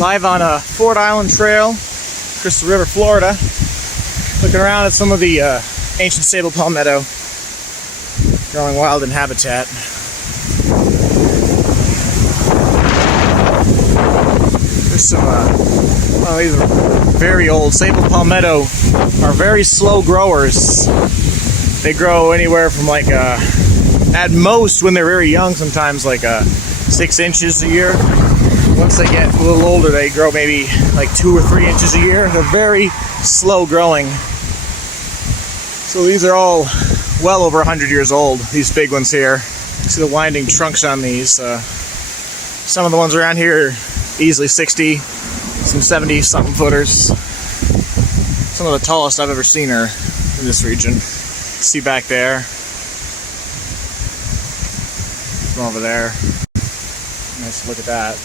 Live on a Ford Island Trail, Crystal River, Florida. Looking around at some of the ancient Sabal Palmetto growing wild in habitat. There's some, these are very old. Sabal Palmetto are very slow growers. They grow anywhere from like, at most when they're very young, sometimes like 6 inches a year. Once they get a little older, they grow maybe like 2 or 3 inches a year. They're very slow growing. So these are all well over 100 years old, these big ones here. See the winding trunks on these. Some of the ones around here are easily 60, some 70-something footers. Some of the tallest I've ever seen are in this region. See back there. From over there. Nice look at that.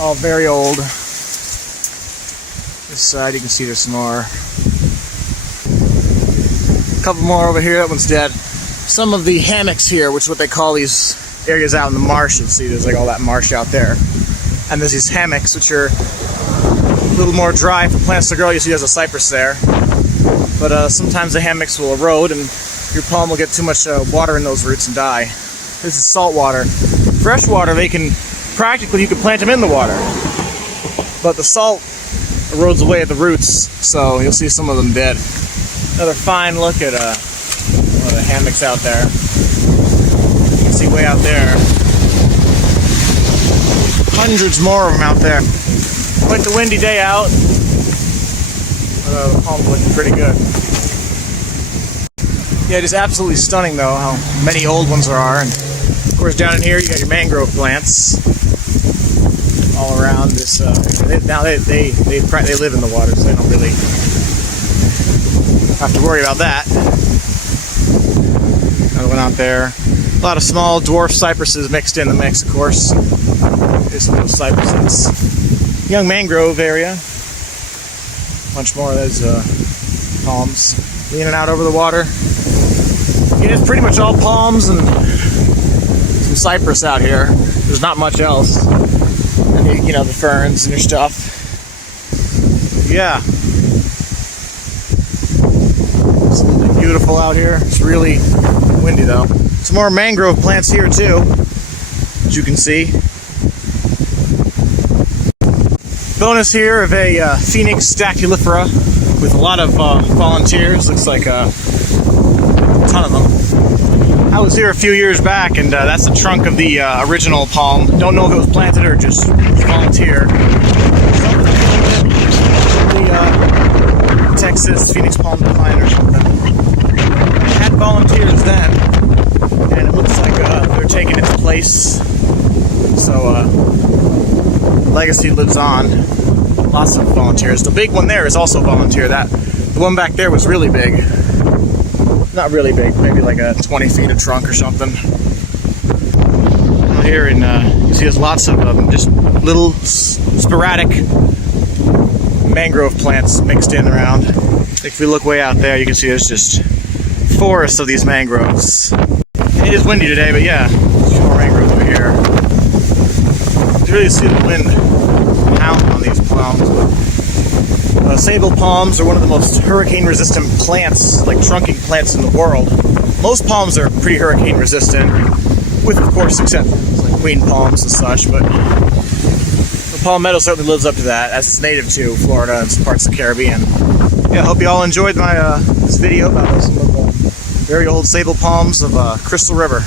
All very old. This side you can see there's some more. A couple more over here. That one's dead. Some of the hammocks here, which is what they call these areas out in the marsh. You'll see there's like all that marsh out there. And there's these hammocks, which are a little more dry for plants to grow. You see there's a cypress there. But sometimes the hammocks will erode and your palm will get too much water in those roots and die. This is salt water. Fresh water, they can practically, you can plant them in the water. But the salt erodes away at the roots, so you'll see some of them dead. Another fine look at one of the hammocks out there. You can see way out there. Hundreds more of them out there. Quite the windy day out. But the palm's looking pretty good. Yeah, it is absolutely stunning though how many old ones there are. And of course down in here you got your mangrove plants all around this. Now they live in the water, so they don't really have to worry about that. Another one out there. A lot of small dwarf cypresses mixed in the mix, of course. There's some little cypresses. Young mangrove area. Bunch more of those palms leaning out over the water. Yeah, it's pretty much all palms and some cypress out here. There's not much else. And you know, the ferns and your stuff. Yeah. It's beautiful out here. It's really windy though. Some more mangrove plants here too, as you can see. Bonus here of a Phoenix Dactylifera with a lot of volunteers. Looks like a ton of them. I was here a few years back, and that's the trunk of the original palm. Don't know if it was planted or just volunteer. The Texas Phoenix palm decline or something. I had volunteers then, and it looks like they're taking its place. So legacy lives on. Lots of volunteers. The big one there is also volunteer. The one back there was really big. Not really big, maybe like a 20 feet of trunk or something. Out here, and you see there's lots of just little sporadic mangrove plants mixed in around. If we look way out there, you can see there's just forests of these mangroves. It is windy today, but yeah, there's more mangroves over here. You can really see the wind pound on these palms. Sabal palms are one of the most hurricane-resistant plants, like trunking plants in the world. Most palms are pretty hurricane-resistant, with, of course, exceptions like queen palms and such, but the palmetto certainly lives up to that, as it's native to Florida and some parts of the Caribbean. Yeah, I hope you all enjoyed my this video about some of the very old Sabal palms of Crystal River.